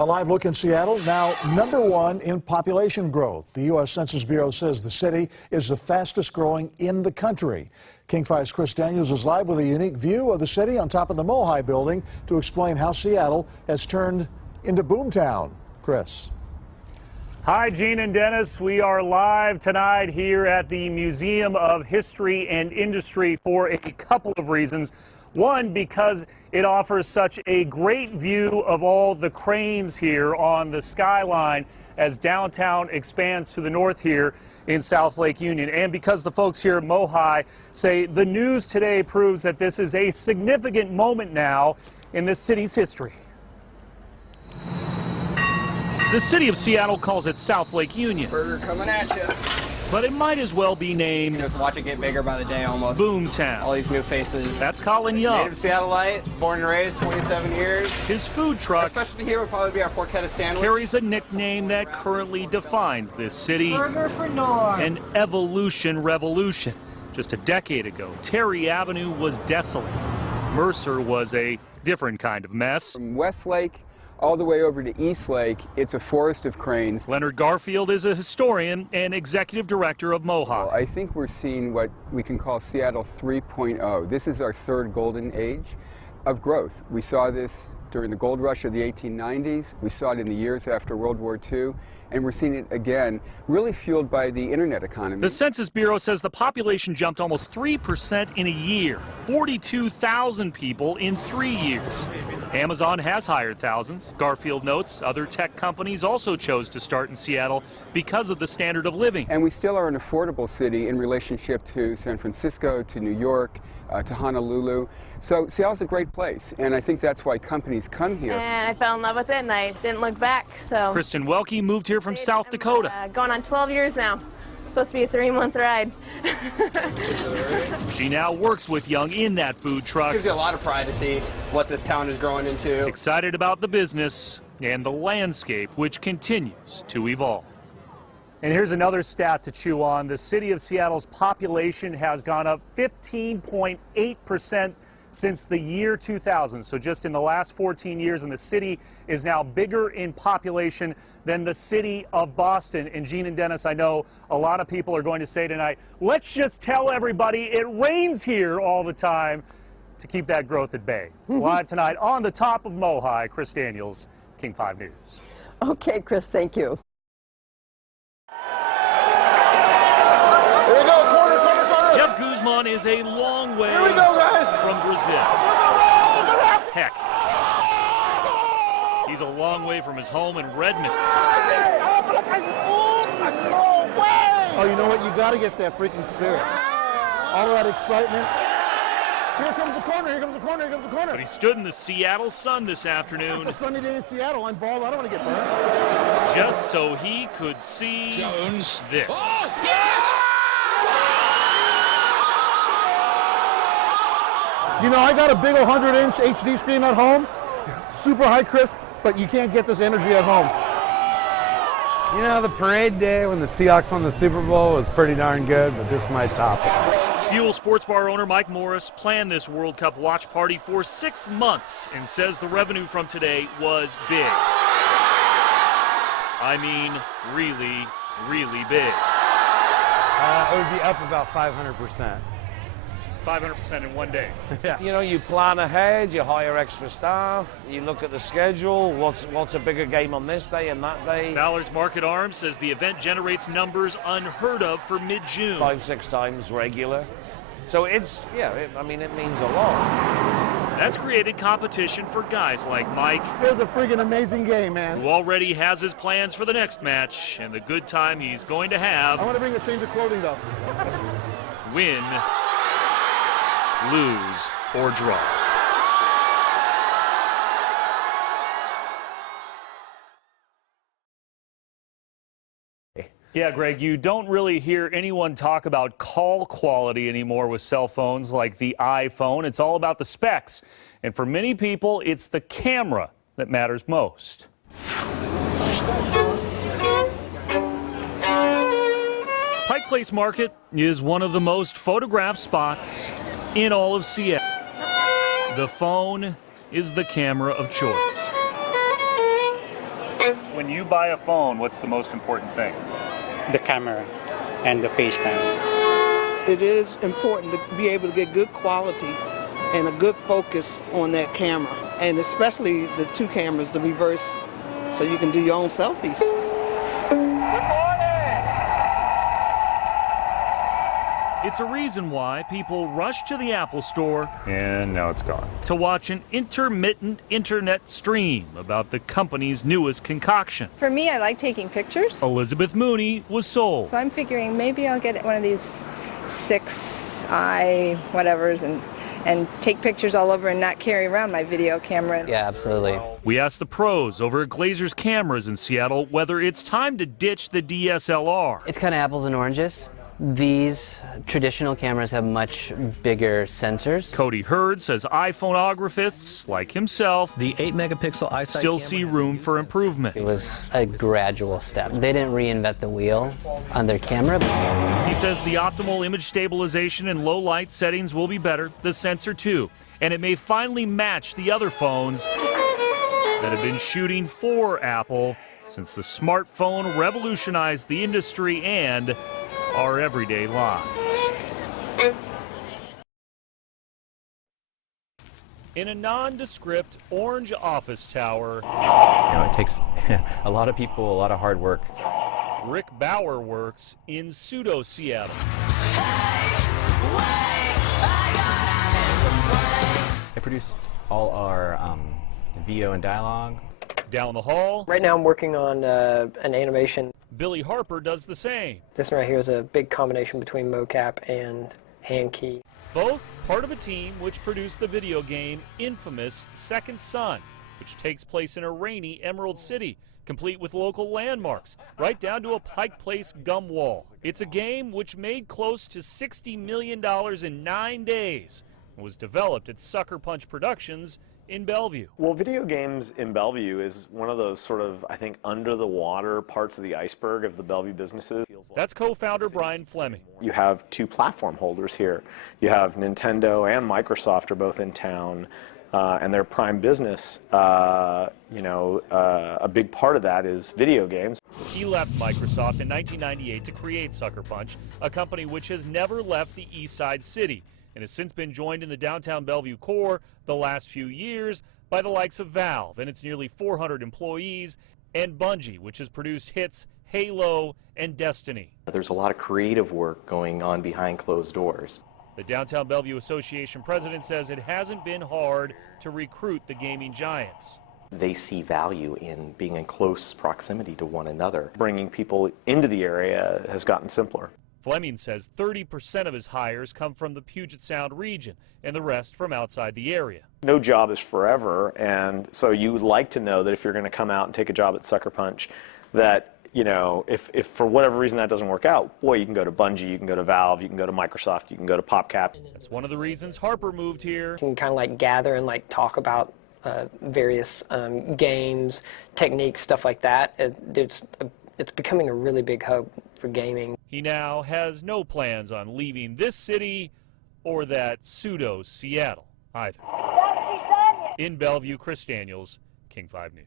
A live look in Seattle, now #1 in population growth. The U.S. Census Bureau says the city is the fastest growing in the country. King 5's Chris Daniels is live with a unique view of the city on top of the MoHi building to explain how Seattle has turned into boomtown. Chris. Hi, Gene and Dennis. We are live tonight here at the Museum of History and Industry for a couple of reasons. One, because it offers such a great view of all the cranes here on the skyline as downtown expands to the north here in South Lake Union. And because the folks here at MoHi say the news today proves that this is a significant moment now in this city's history. The city of Seattle calls it South Lake Union. Burger coming at you. But it might as well be named... Just watch it get bigger by the day almost. Boomtown. All these new faces. That's Colin Young. Native Seattleite, born and raised, 27 years. His food truck... Our specialty here would probably be our porchetta sandwich. ...carries a nickname that currently defines this city. Burger for North. An evolution revolution. Just a decade ago, Terry Avenue was desolate. Mercer was a different kind of mess. From Westlake all the way over to Eastlake, it's a forest of cranes. Leonard Garfield is a historian and executive director of MoHi. Well, I think we're seeing what we can call Seattle 3.0. This is our third golden age of growth. We saw this during the gold rush of the 1890s. We saw it in the years after World War II. And we're seeing it again, really fueled by the internet economy. The Census Bureau says the population jumped almost 3% in a year, 42,000 people in 3 years. Amazon has hired thousands. Garfield notes other tech companies also chose to start in Seattle because of the standard of living. And we still are an affordable city in relationship to San Francisco, to New York, to Honolulu. So Seattle's a great place, and I think that's why companies come here. And I fell in love with it, and I didn't look back. So Kristen Welke moved here from South Dakota. Going on 12 years now. Supposed to be a 3-month ride. She now works with Young in that food truck. It gives you a lot of pride to see what this town is growing into. Excited about the business and the landscape, which continues to evolve. And here's another stat to chew on. The city of Seattle's population has gone up 15.8% since the year 2000. So just in the last 14 years, and the city is now bigger in population than the city of Boston. And Gene and Dennis, I know a lot of people are going to say tonight, let's just tell everybody it rains here all the time to keep that growth at bay. Live tonight on the top of MoHi, Chris Daniels, King 5 News. Okay, Chris, thank you. Jeff Guzman is a long way from Brazil. Heck, he's a long way from his home in Redmond. Oh, you know what? You got to get that freaking spirit. All that excitement. Here comes the corner, here comes the corner, here comes the corner. But he stood in the Seattle sun this afternoon. It's a sunny day in Seattle. I'm bald. I don't want to get burned. Just so he could see Jones. This. Oh, yes! You know, I got a big 100-inch HD screen at home, super high crisp, but you can't get this energy at home. You know, the parade day when the Seahawks won the Super Bowl was pretty darn good, but this might top it. Fuel Sports Bar owner Mike Morris planned this World Cup watch party for 6 months and says the revenue from today was big. I mean, really, really big. It would be up about 500%. 500% in one day. Yeah. You know, you plan ahead, you hire extra staff, you look at the schedule, what's a bigger game on this day and that day. Ballard's Market Arms says the event generates numbers unheard of for mid-June. 5-6 times regular. So it's, yeah, I mean, it means a lot. That's created competition for guys like Mike. It was a freaking amazing game, man. Who already has his plans for the next match and the good time he's going to have. I want to bring a change of clothing, though. Win, lose, or draw. Yeah, Greg, you don't really hear anyone talk about call quality anymore with cell phones like the iPhone. It's all about the specs. And for many people, it's the camera that matters most. Pike Place Market is one of the most photographed spots in all of Seattle. The phone is the camera of choice. When you buy a phone, what's the most important thing? The camera and the FaceTime. It is important to be able to get good quality and a good focus on that camera, and especially the two cameras, the reverse, so you can do your own selfies. It's a reason why people rush to the Apple Store, and now it's gone, to watch an intermittent internet stream about the company's newest concoction. For me, I like taking pictures. Elizabeth Mooney was sold. So I'm figuring maybe I'll get one of these 6i whatevers and take pictures all over and not carry around my video camera. Yeah, absolutely. We asked the pros over at Glazer's Cameras in Seattle whether it's time to ditch the DSLR. It's kind of apples and oranges. These traditional cameras have much bigger sensors. Cody Hurd says iPhoneographists like himself, the 8-megapixel eyesight still see room for improvement. It was a gradual step. They didn't reinvent the wheel on their camera. He says the optimal image stabilization and low light settings will be better, the sensor too, and it may finally match the other phones that have been shooting for Apple since the smartphone revolutionized the industry and our everyday lives. In a nondescript orange office tower, it takes a lot of people, a lot of hard work. Rick Bauer works in pseudo Seattle. I produced all our VO and dialogue. Down the hall, right now I'm working on an animation. Billy Harper does the same. This one right here is a big combination between mocap and hand key. Both part of a team which produced the video game EMMYS Second Son, which takes place in a rainy Emerald City, complete with local landmarks, right down to a Pike Place gum wall. It's a game which made close to $60 million in 9 days and was developed at Sucker Punch Productions in Bellevue. Well, video games in Bellevue is one of those sort of, I think, under the water parts of the iceberg of the Bellevue businesses. That's co-founder Brian Fleming. You have two platform holders here. You have Nintendo and Microsoft are both in town, and their prime business, a big part of that is video games. He left Microsoft in 1998 to create Sucker Punch, a company which has never left the East Side City, and has since been joined in the downtown Bellevue core the last few years by the likes of Valve and its nearly 400 employees, and Bungie, which has produced hits Halo and Destiny. There's a lot of creative work going on behind closed doors. The Downtown Bellevue Association president says it hasn't been hard to recruit the gaming giants. They see value in being in close proximity to one another. Bringing people into the area has gotten simpler. Fleming says 30% of his hires come from the Puget Sound region and the rest from outside the area. No job is forever, and so you would like to know that if you're going to come out and take a job at Sucker Punch, that, if for whatever reason that doesn't work out, boy, you can go to Bungie, you can go to Valve, you can go to Microsoft, you can go to PopCap. That's one of the reasons Harper moved here. You can kind of like gather and like talk about various games, techniques, stuff like that. It's becoming a really big hub for gaming. He now has no plans on leaving this city or that pseudo Seattle either. In Bellevue, Chris Daniels, King 5 News.